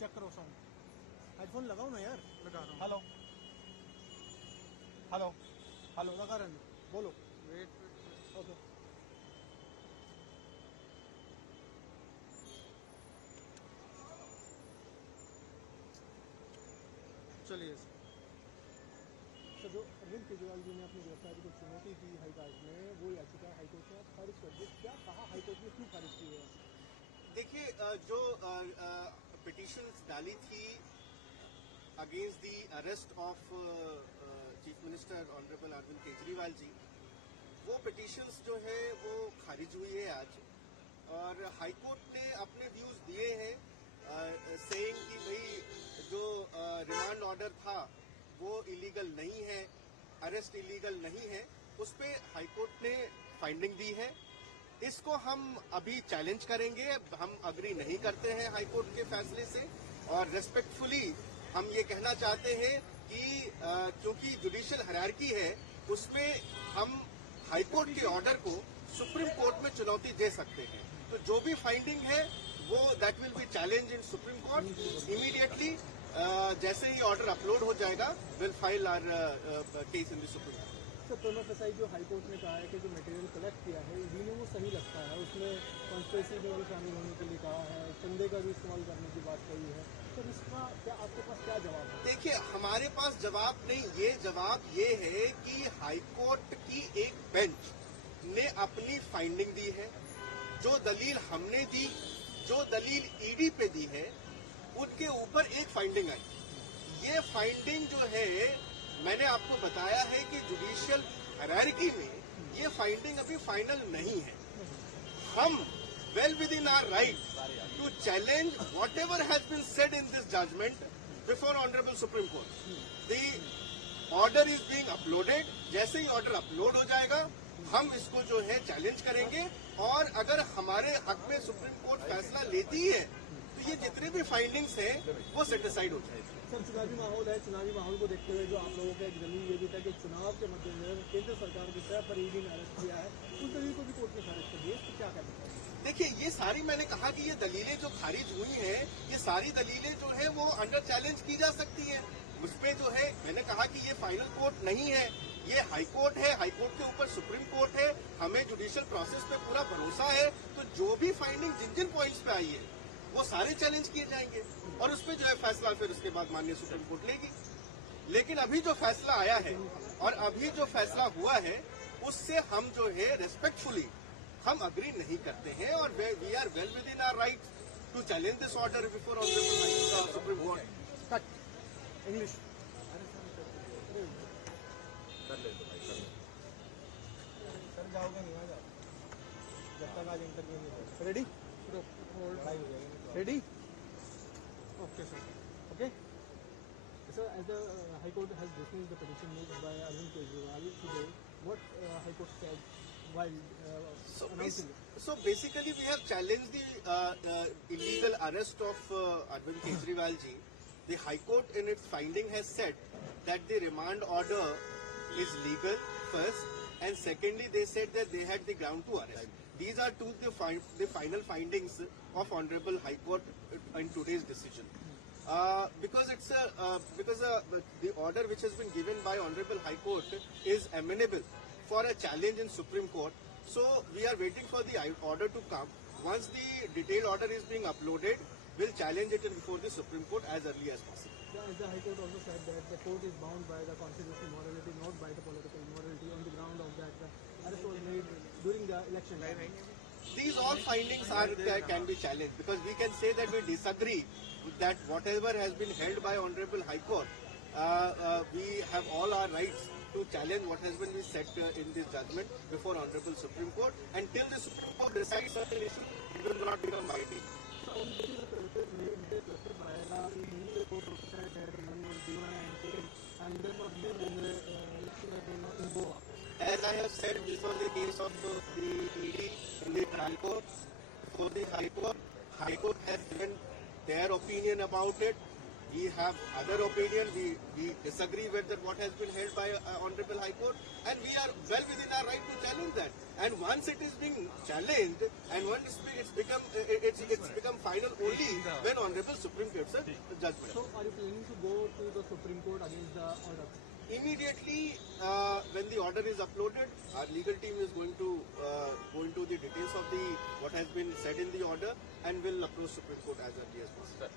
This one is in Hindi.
चेक करो साउंड। हेडफोन लगाओ ना यार। लगा रहा हूँ। हेलो हेलो हेलो लगा रहे हैं, बोलो। वेट ओके चलिए। सर, जो अरविंद केजरीवाल जी ने अपनी गिरफ्तारी को चुनौती दी हाईकोर्ट में, वो याचिका हाईकोर्ट ने आज खारिज कर दी। क्या कहा हाईकोर्ट ने, क्यों खारिज की है? देखिए, जो पिटीशन डाली थी against the arrest of chief minister honourable Arvind Kejriwal ji, वो पिटीशंस जो है वो खारिज हुई है आज। और हाईकोर्ट ने अपने व्यूज दिए हैं, सेइंग कि भाई जो रिमांड ऑर्डर था वो इलीगल नहीं है, अरेस्ट इलीगल नहीं है। उस पे हाईकोर्ट ने फाइंडिंग दी है। इसको हम अभी चैलेंज करेंगे। हम अग्री नहीं करते हैं हाईकोर्ट के फैसले से, और रेस्पेक्टफुली हम ये कहना चाहते हैं कि क्योंकि जुडिशियल हायरार्की है, उसमें हम हाईकोर्ट के ऑर्डर को सुप्रीम कोर्ट में चुनौती दे सकते हैं। तो जो भी फाइंडिंग है वो that will be challenge in supreme court immediately. जैसे ही ऑर्डर अपलोड हो जाएगा, will file our case in the supreme court. Sir, प्रेमा फसाई जो हाईकोर्ट ने कहा है कि जो मटेरियल कलेक्ट किया है ईडी ने, वो सही लगता है। उसमें कॉन्स्पिरेसी में भी शामिल होने के लिए कहा है, चंदे का भी इस्तेमाल करने की बात कही है। सर, इसका क्या आपके पास क्या जवाब है? देखिए, हमारे पास जवाब नहीं, ये जवाब ये है कि हाईकोर्ट की एक बेंच ने अपनी फाइंडिंग दी है। जो दलील हमने दी, जो दलील ईडी पे दी है, उनके ऊपर एक फाइंडिंग आई। ये फाइंडिंग जो है, मैंने आपको बताया है कि जुडिशियल हायरार्की में ये फाइंडिंग अभी फाइनल नहीं है। हम well within our right to challenge whatever has been said in this judgment before Honorable Supreme Court. The order is being uploaded. जैसे ही ऑर्डर अपलोड हो जाएगा, हम इसको जो है चैलेंज करेंगे। और अगर हमारे हक में सुप्रीम कोर्ट फैसला लेती है, तो ये जितने भी फाइंडिंग्स हैं वो सेटिसाइड हो जाएगी। सर, चुनावी माहौल है, चुनावी माहौल को देखते हुए जो आप लोगों का एक दलील ये भी था कि चुनाव के मद्देनजर केंद्र सरकार की तरफ पर ईडी ने अरेस्ट किया है, उस दलील को भी कोर्ट ने खारिज कर दिया। तो क्या करना चाहिए? देखिए, ये सारी, मैंने कहा कि ये दलीलें जो खारिज हुई हैं, ये सारी दलीलें जो है वो अंडर चैलेंज की जा सकती हैं। उसमें जो है, मैंने कहा कि ये फाइनल कोर्ट नहीं है, ये हाई कोर्ट है। हाई कोर्ट के ऊपर सुप्रीम कोर्ट है। हमें जुडिशियल प्रोसेस पे पूरा भरोसा है। तो जो भी फाइंडिंग जिन जिन पॉइंट्स पे आई है, वो सारे चैलेंज किए जाएंगे, और उस पर जो है फैसला फिर उसके बाद माननीय सुप्रीम कोर्ट लेगी। लेकिन अभी जो फैसला आया है और अभी जो फैसला हुआ है, उससे हम जो है रेस्पेक्टफुली हम अग्री नहीं करते हैं, और we are well within our right to challenge this order before honourable supreme court. Cut English. Sir, जाओगे नहीं? आ जाओ जब तक आज इंटरव्यू नहीं होगा। Ready? Ready? Okay sir. Okay. So, as the High Court has dismissed the petition made by Arvind Kejriwal today, what High Court said while announcing it? So basically, we have challenged the illegal arrest of Arvind Kejriwal ji. The High Court, in its finding, has said that the remand order is legal first, and secondly, they said that they had the ground to arrest. These are the final findings of Honorable High Court in today's decision. Because the order which has been given by Honorable High Court is amenable for a challenge in Supreme Court. So we are waiting for the order to come. Once the detailed order is being uploaded, we'll challenge it before the Supreme Court as early as possible. As the High Court also said that the court is bound by the constitutional morality, not by the political morality, on the ground of that the arrest was made during the election. These all findings can be challenged, because we can say that we disagree with that whatever has been held by Honorable High Court. We have all our rights to challenge what has been said in this judgment before Honorable Supreme Court. Until the Supreme Court decides certain issues, it will not become binding. As I have said, this was the case of the ED in the trial court. For the High Court has given their opinion about it. we have other opinion, we disagree with what has been held by Honorable High Court, and we are well within our right to challenge that. And once it is being challenged, and once it's become final only when Honorable Supreme Court says judgment. So are you planning to go to the Supreme Court against the order? Immediately when the order is uploaded, our legal team is going to go into the details of what has been said in the order, and will approach Supreme Court as early as possible.